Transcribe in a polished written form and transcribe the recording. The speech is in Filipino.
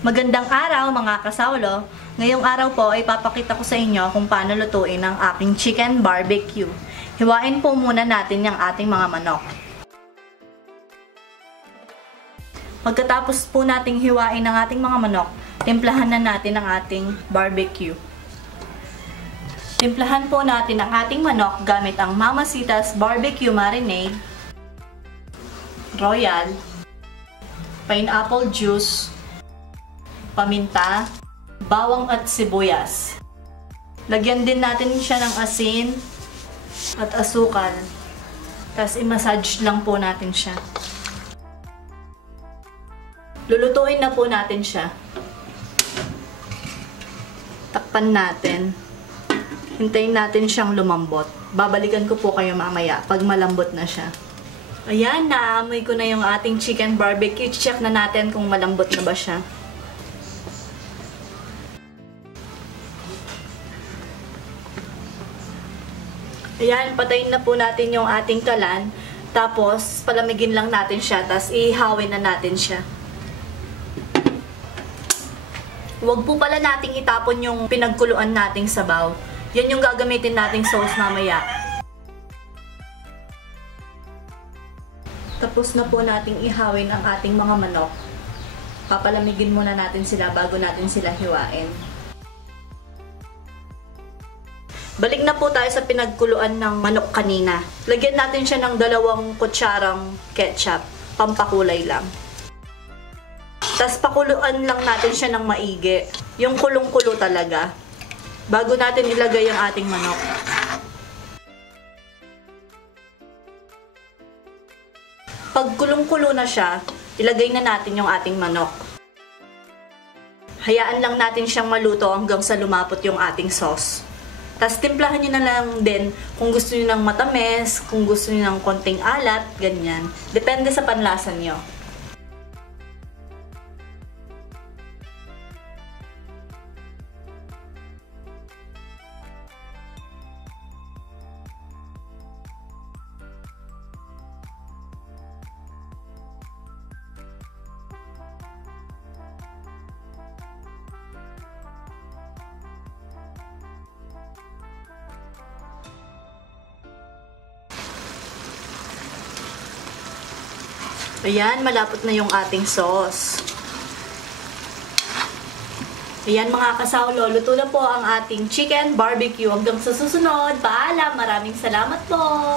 Magandang araw mga kasawlo. Ngayong araw po ay papakita ko sa inyo kung paano lutuin ang aking chicken barbecue. Hiwain po muna natin yung ating mga manok. Pagkatapos po nating hiwain ang ating mga manok, timplahan na natin ang ating barbecue. Timplahan po natin ang ating manok gamit ang Mamacita's Barbecue Marinade, Royal, pineapple juice, paminta, bawang at sibuyas. Lagyan din natin siya ng asin at asukal. Tapos i-massage lang po natin siya. Lulutuin na po natin siya. Takpan natin. Hintayin natin siyang lumambot. Babalikan ko po kayo mamaya pag malambot na siya. Ayan, naamoy ko na yung ating chicken barbecue. Check na natin kung malambot na ba siya. Ayan, patayin na po natin yung ating kalan. Tapos, palamigin lang natin siya. Tapos, ihawin na natin siya. Huwag po pala nating itapon yung pinagkuluan nating sabaw. Yan yung gagamitin nating sauce mamaya. Tapos na po nating ihawin ang ating mga manok. Papalamigin muna natin sila bago natin sila hiwain. Balik na po tayo sa pinagkuluan ng manok kanina. Lagyan natin siya ng 2 kutsarang ketchup. Pampakulay lang. Tapos pakuluan lang natin siya ng maigi. Yung kulong-kulo talaga. Bago natin ilagay ang ating manok. Pag kulong-kulo na siya, ilagay na natin yung ating manok. Hayaan lang natin siyang maluto hanggang sa lumapot yung ating sauce. Tapos timplahan nyo na lang din kung gusto nyo ng matamis, kung gusto nyo ng konting alat, ganyan. Depende sa panlasa nyo. Ayan, malapot na yung ating sauce. Ayan mga kasawlo, luto na po ang ating chicken barbecue. Hanggang sa susunod, paalam, maraming salamat po!